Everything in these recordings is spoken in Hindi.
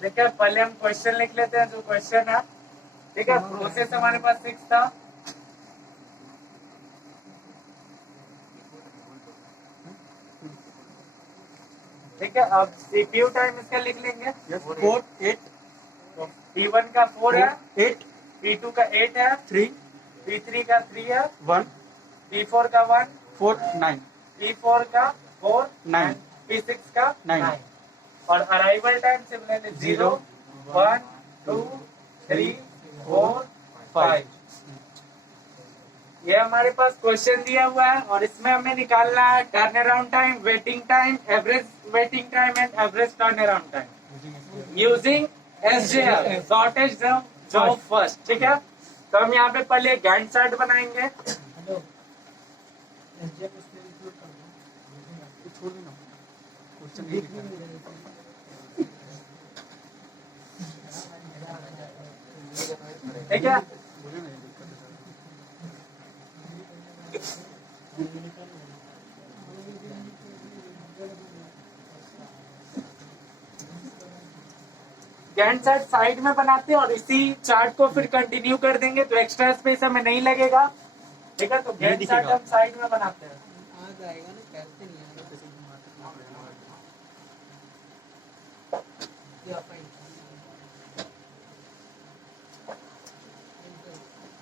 देखिए पहले हम क्वेश्चन लिख लेते हैं जो क्वेश्चन है। ठीक है, प्रोसेस हमारे पास 6 था। ठीक है, अब सीपीयू टाइम इसका लिख लेंगे। 4 8 P1 का 4 है, 8 P2 का 8 है, 3 P3 का 3 है, 1 P4 का 1, 4 9 P4 का 4, 9 P6 का 9 और अराइवल टाइम सिमिलरली 0, 1, 2, 3, 4, 5। ये हमारे पास क्वेश्चन दिया हुआ है और इसमें हमें निकालना है turn around time, waiting time, average waiting time and average turn around time using SJF, shortage job first. ठीक है, तो हम यहाँ पे पहले गैंट चार्ट बनाएंगे। छोड़ देना क्वेश्चन नहीं लिखना ठीक है, बोले नहीं गैंट चार्ट साइड में बनाते हैं और इसी चार्ट को फिर कंटिन्यू कर देंगे तो एक्स्ट्रा स्पेस हमें नहीं लगेगा। ठीक है, तो गैंट चार्ट हम साइड में बनाते हैं। आ जाएगा ना, कैसे नहीं आएगा?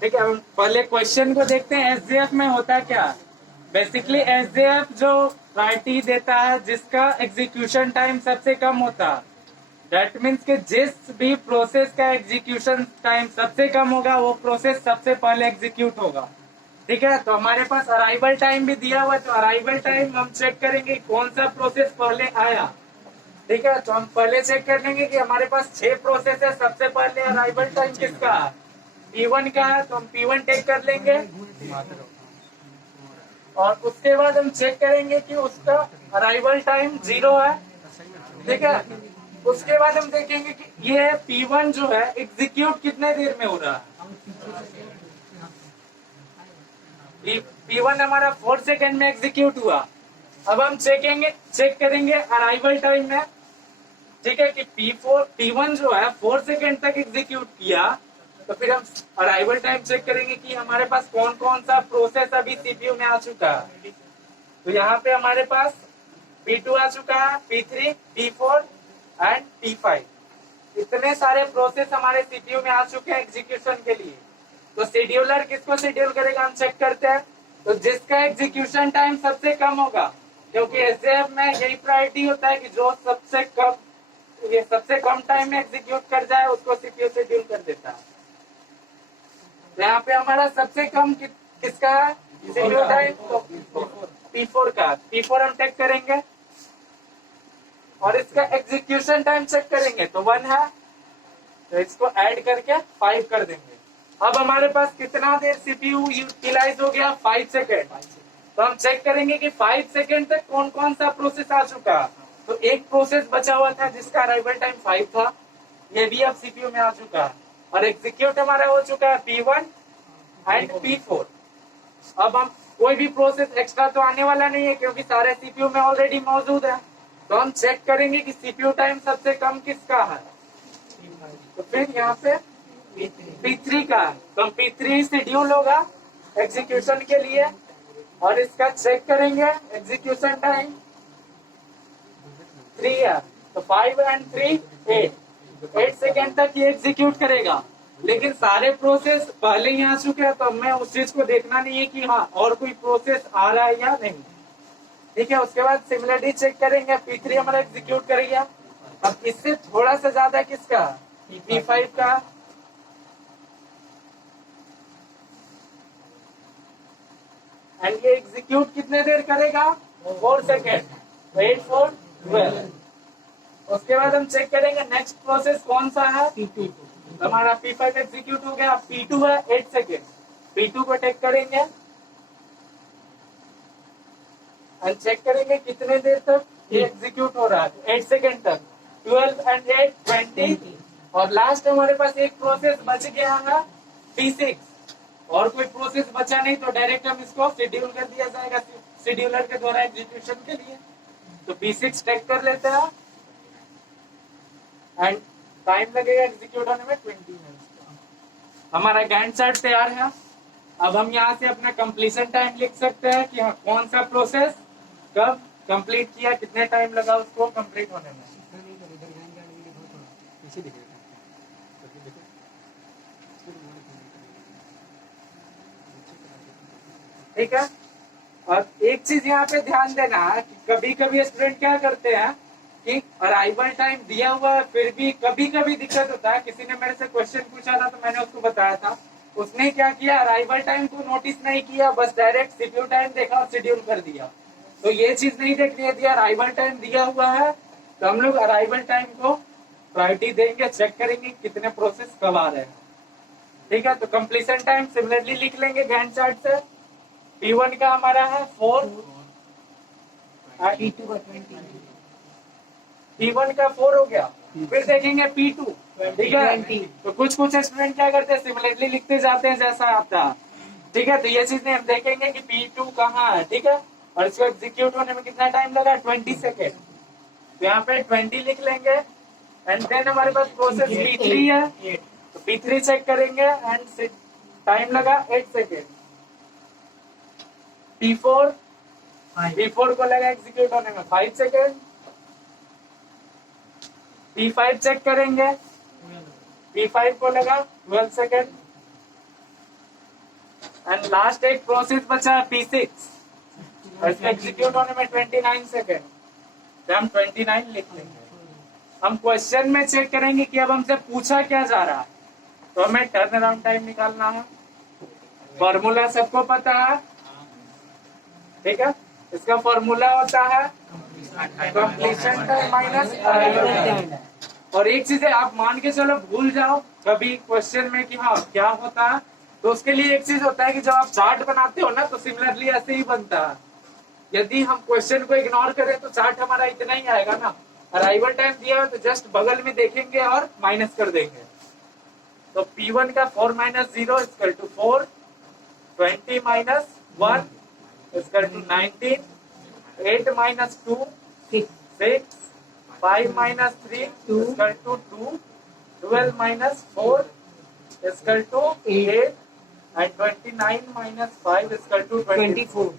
ठीक है, हम पहले क्वेश्चन को देखते हैं। SJF में होता क्या? बेसिकली SJF जो प्रायोरिटी देता है जिसका एग्जीक्यूशन टाइम सबसे कम होता है, दैट मीन्स कि जिस भी प्रोसेस का एग्जीक्यूशन टाइम सबसे कम होगा वो प्रोसेस सबसे पहले एग्जीक्यूट होगा। ठीक है, तो हमारे पास अराइवल टाइम भी दिया हुआ है, तो अराइवल टाइम हम चेक करेंगे कौन सा प्रोसेस पहले आया। ठीक है, तो हम पहले चेक कर लेंगे कि हमारे पास 6 प्रोसेस है। सबसे पहले अराइवल टाइम किसका है? P1 का है, तो हम P1 टेक कर लेंगे और उसके बाद हम चेक करेंगे कि उसका अराइवल टाइम 0 है। ठीक है, उसके बाद हम देखेंगे कि ये P1 जो है एग्जीक्यूट कितने देर में हो रहा है। P1 हमारा 4 सेकेंड में एग्जीक्यूट हुआ। अब हम चेक करेंगे अराइवल टाइम में। ठीक है, कि P1 जो है 4 सेकेंड तक एग्जीक्यूट किया, तो फिर हम अराइवल टाइम चेक करेंगे कि हमारे पास कौन कौन सा प्रोसेस अभी सीपीयू में आ चुका है। तो यहाँ पे हमारे पास P2 आ चुका है, P3, P4 एंड P5। इतने सारे प्रोसेस हमारे सीपीयू में आ चुके हैं एग्जीक्यूशन के लिए। तो शेड्यूलर किसको शेड्यूल करेगा हम चेक करते हैं। तो जिसका एग्जीक्यूशन टाइम सबसे कम होगा, क्योंकि एसजेएफ में यही प्रायोरिटी होता है कि जो सबसे कम टाइम में एग्जीक्यूट कर जाए उसको सीपीयू शेड्यूल कर देता है। यहाँ पे हमारा सबसे कम किसका है शेड्यूल टाइम? तो P4 का। P4 हम चेक करेंगे और इसका एग्जीक्यूशन टाइम चेक करेंगे तो 1 है, तो इसको ऐड करके 5 कर देंगे। अब हमारे पास कितना देर सीपीयू यूटिलाइज हो गया? 5 सेकेंड। तो हम चेक करेंगे कि 5 सेकेंड तक कौन कौन सा प्रोसेस आ चुका। तो एक प्रोसेस बचा हुआ था जिसका अराइवल टाइम 5 था, ये भी अब सीपीयू में आ चुका है और एग्जीक्यूट हमारा हो चुका है P1 एंड P4। अब हम कोई भी प्रोसेस एक्स्ट्रा तो आने वाला नहीं है क्योंकि सारे सीपीयू में ऑलरेडी मौजूद है। तो हम चेक करेंगे कि सीपीयू टाइम सबसे कम किसका है। तो फिर यहाँ पे P3 का, तो P3 शेड्यूल होगा एग्जीक्यूशन के लिए और इसका चेक करेंगे एग्जीक्यूशन टाइम 3 है, तो 5 एंड 3 8 सेकेंड तक ये एग्जीक्यूट करेगा। लेकिन सारे प्रोसेस पहले ही आ चुके हैं तो हमें उस चीज को देखना नहीं है कि हाँ और कोई प्रोसेस आ रहा है या नहीं। ठीक है, उसके बाद सिमिलरिटी चेक करेंगे, P3 हमारा एग्जीक्यूट करेगा। अब इससे थोड़ा सा ज्यादा किसका? P5 का। एंड ये एग्जीक्यूट कितने देर करेगा? 4 सेकेंड। 8 4 12। उसके बाद हम चेक करेंगे नेक्स्ट प्रोसेस कौन सा है। P2। हमारा P5 एग्जीक्यूट हो गया। P2 है 8 सेकेंड। P2 को टेक करेंगे एंड चेक करेंगे कितने देर तक ये एग्जीक्यूट हो रहा है। 8 सेकेंड तक। 12 एंड 8 20। और लास्ट हमारे पास एक प्रोसेस बच गया है P6। और कोई प्रोसेस बचा नहीं तो डायरेक्ट हम इसको शेड्यूल कर दिया जाएगा शेड्यूलर के द्वारा एग्जीक्यूशन के लिए। तो P6 टेक कर लेते हैं एंड टाइम लगेगा एग्जीक्यूट होने में 20 मिनट्स। हमारा गैंट चार्ट तैयार है। अब हम यहाँ से अपना कंप्लीशन टाइम लिख सकते हैं कि हाँ कौन सा प्रोसेस कब कंप्लीट किया, कितने टाइम लगा उसको कंप्लीट होने में। इसे दिखेगा करके देखो इसको तो बोले ठीक है। और एक चीज यहाँ पे ध्यान देना है कि कभी कभी स्टूडेंट क्या करते हैं कि अराइवल टाइम दिया हुआ है फिर भी कभी कभी दिक्कत होता है। किसी ने मेरे से क्वेश्चन पूछा था तो मैंने उसको बताया था, उसने क्या किया अराइवल टाइम को नोटिस नहीं किया, बस डायरेक्ट सीपीयू टाइम देखा और शेड्यूल कर दिया। तो ये चीज नहीं देखनी है, अराइवल टाइम दिया हुआ है तो हम लोग अराइवल टाइम को प्रायोरिटी देंगे, चेक करेंगे कितने प्रोसेस कब आ रहे हैं। ठीक है, तो कंप्लीशन टाइम सिमिलरली लिख लेंगे गैंट चार्ट से। P1 का हमारा है 4, P2 का 20 P1 का 4 हो गया। फिर देखेंगे P2, ठीक है। 20 तो कुछ स्टूडेंट क्या करते हैं सिमिलरली लिखते जाते हैं जैसा आता है, ठीक है। तो ये चीज हम देखेंगे कि P2 कहाँ है, ठीक है। और इसको एग्जीक्यूट होने में कितना टाइम लगा, 20 सेकेंड। तो यहाँ पे 20 लिख लेंगे एंड देन हमारे पास प्रोसेस P3 है तो P3 चेक करेंगे एंड टाइम लगा 8 सेकेंड। P4 को लगा एग्जीक्यूट होने में 5 सेकेंड। P5 चेक करेंगे, P5 को लगा 12 सेकेंड। एंड लास्ट एक प्रोसेस बचा है P6 और इसका एग्जीक्यूट होने में 29 सेकेंड। तो हम 29 लिख लेंगे। हम क्वेश्चन में चेक करेंगे कि अब हमसे पूछा क्या जा रहा है, तो हमें टर्न अराउंड टाइम निकालना है। फॉर्मूला सबको पता है, ठीक है। इसका फॉर्मूला होता है completion time minus arrival time. और एक चीज है, आप मान के चलो भूल जाओ कभी क्वेश्चन में कि हाँ क्या होता है, तो उसके लिए एक चीज होता है कि जब आप चार्ट बनाते हो ना तो सिमिलरली ऐसे ही बनता है। यदि हम क्वेश्चन को इग्नोर करें तो चार्ट हमारा इतना ही आएगा ना। अराइवल टाइम दिया है तो जस्ट बगल में देखेंगे और माइनस कर देंगे। तो P1 का 4 - 0 equal to 4, 20 - 1 equal to 19, 8 - 2 6, 5 - 3 equal to 2, 12 - 4 equal to 8 and 29 - 5 equal to 24।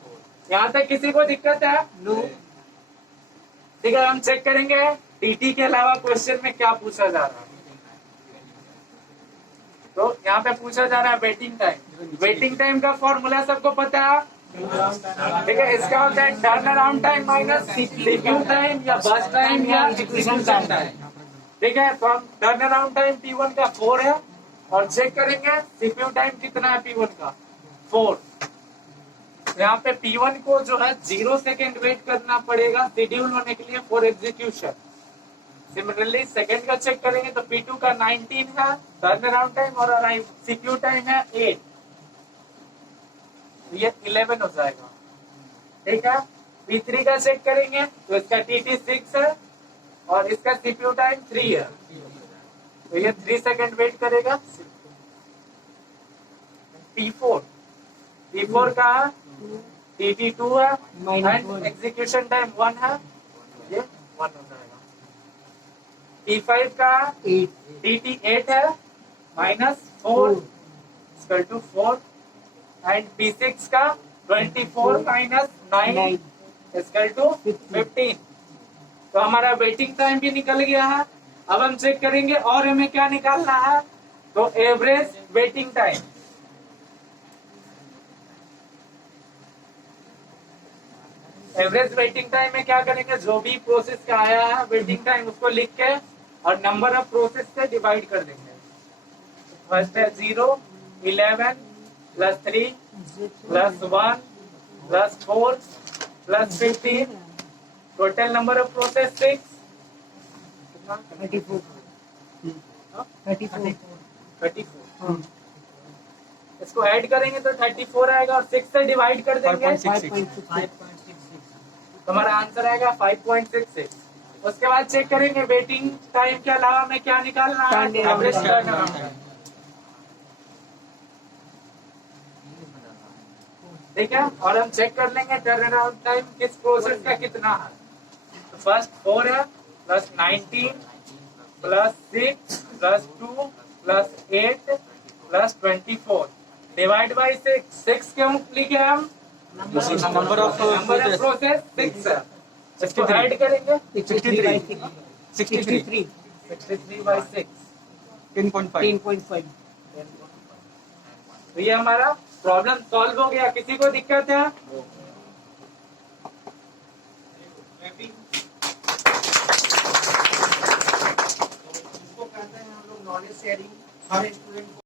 यहाँ तक किसी को दिक्कत है? नो। ठीक है, हम चेक करेंगे टीटी के अलावा क्वेश्चन में क्या पूछा जा रहा है। तो यहाँ पे पूछा जा रहा है वेटिंग टाइम। वेटिंग टाइम का फॉर्मूला सबको पता है, ठीक है। इसका होता है turn around time minus CPU time या बस टाइम या एग्जीक्यूशन टाइम, ठीक है। तो हम टर्न अराउंड टाइम P1 का 4 है और चेक करेंगे सीपीयू टाइम कितना है P1 का 4। यहाँ पे P1 को जो है 0 सेकेंड वेट करना पड़ेगा शेड्यूल होने के लिए फॉर एग्जीक्यूशन। सिमिलरली सेकेंड का चेक करेंगे तो P2 का 19 है टर्न अराउंड टाइम और सीपीयू टाइम है 8, ये 11 हो जाएगा, ठीक है। P3 का चेक करेंगे तो इसका TT 6 है और इसका सीपीयू टाइम 3 है, तो ये 3 सेकेंड वेट करेगा। P4 का TT 2 है एंड एग्जीक्यूशन टाइम 1 है, ये 1 हो जाएगा। P5 का TT 8 है -4 इक्वल टू 4 एंड P6 का 24 - 9 इक्वल टू 15। तो हमारा वेटिंग टाइम भी निकल गया है। अब हम चेक करेंगे और हमें क्या निकालना है, तो average waiting time. Average waiting time में क्या करेंगे, जो भी प्रोसेस का आया है वेटिंग टाइम उसको लिख के और नंबर ऑफ प्रोसेस से डिवाइड कर देंगे। फर्स्ट है 0, 11 + 3 + 1 + 4 + 15, टोटल नंबर ऑफ प्रोसेस 6, 34। इसको ऐड करेंगे तो 34 आएगा और 6 से डिवाइड कर देंगे 5.66 तो हमारा आंसर आएगा 5.66। उसके बाद चेक करेंगे वेटिंग टाइम के अलावा हमें क्या निकालना है, एवरेज टर्न अराउंड टाइम, ठीक है। और हम चेक कर लेंगे टर्न अराउंड टाइम किस प्रोसेस का कितना है। तो फर्स्ट 4 है +19 +6 +2 +8 +24 डिवाइड बाय 6। 6 क्यों लिखे हम? नंबर ऑफ प्रोसेस 6 है। इसको ऐड करेंगे 63 63 by 6 10.5 तो ये हमारा प्रॉब्लम सॉल्व हो गया। किसी को दिक्कत है? इसको कहते हैं हम लोग नॉलेज शेयरिंग हर स्टूडेंट